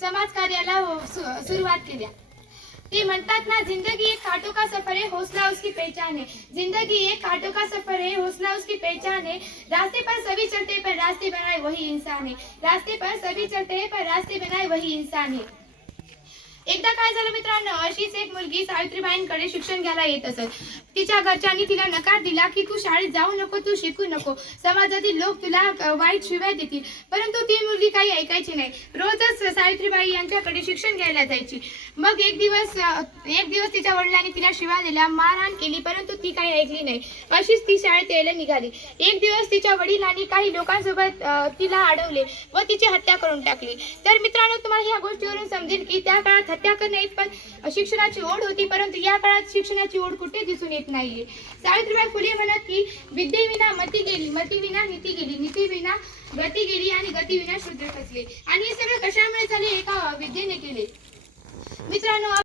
समाजकार्याला सुरुवात केली। ते म्हणतात ना, जिंदगी एक कांटों का सफर है, हौसला उसकी पहचान है। जिंदगी एक कांटों का सफर है, हौसला उसकी पहचान है। रास्ते पर सभी चलते हैं, पर रास्ते बनाए वही इंसान है। रास्ते पर सभी चलते हैं, पर रास्ते बनाए वही इंसान है। एकदा काय झालं मित्रांनो, अशीच एक मुलगी सावित्रीबाईंकडे शिक्षण घ्यायला येत असत। तिच्या घरच्यांनी तिला नकार दिला की तू शाळेत जाऊ नको, तू शिकू नको, समाजातील लोक तुला वाईट शिव्या देतील। परंतु ती मुलगी काही ऐकायची नाही। रोजच सावित्रीबाई यांच्याकडे शिक्षण घ्यायला जायची। मग एक दिवस तिच्या वडिलांनी तिला शिव्या दिल्या, मारहाण केली, परंतु ती काही ऐकली नाही। अशीच ती शाळेत यायला निघाली। एक दिवस तिच्या वडिलांनी काही लोकांसोबत तिला अडवले व तिची हत्या करून टाकली। तर मित्रांनो, तुम्हाला ह्या गोष्टीवरून समजेल की त्या काळात हत्या करणे पण शिक्षणाची ओढ होती, परंतु या काळात शिक्षणाची ओढ कुठे दिसून येत नाहीये। सावित्रीबाई फुले म्हणत की विद्येविना मती गेली, मतीविना नीती गेली, नीतीविना गती गेली आणि गतीविना शूद्र खचले। आणि हे सगळं कशामुळे झाले? एका विद्येने केले। मित्रांनो,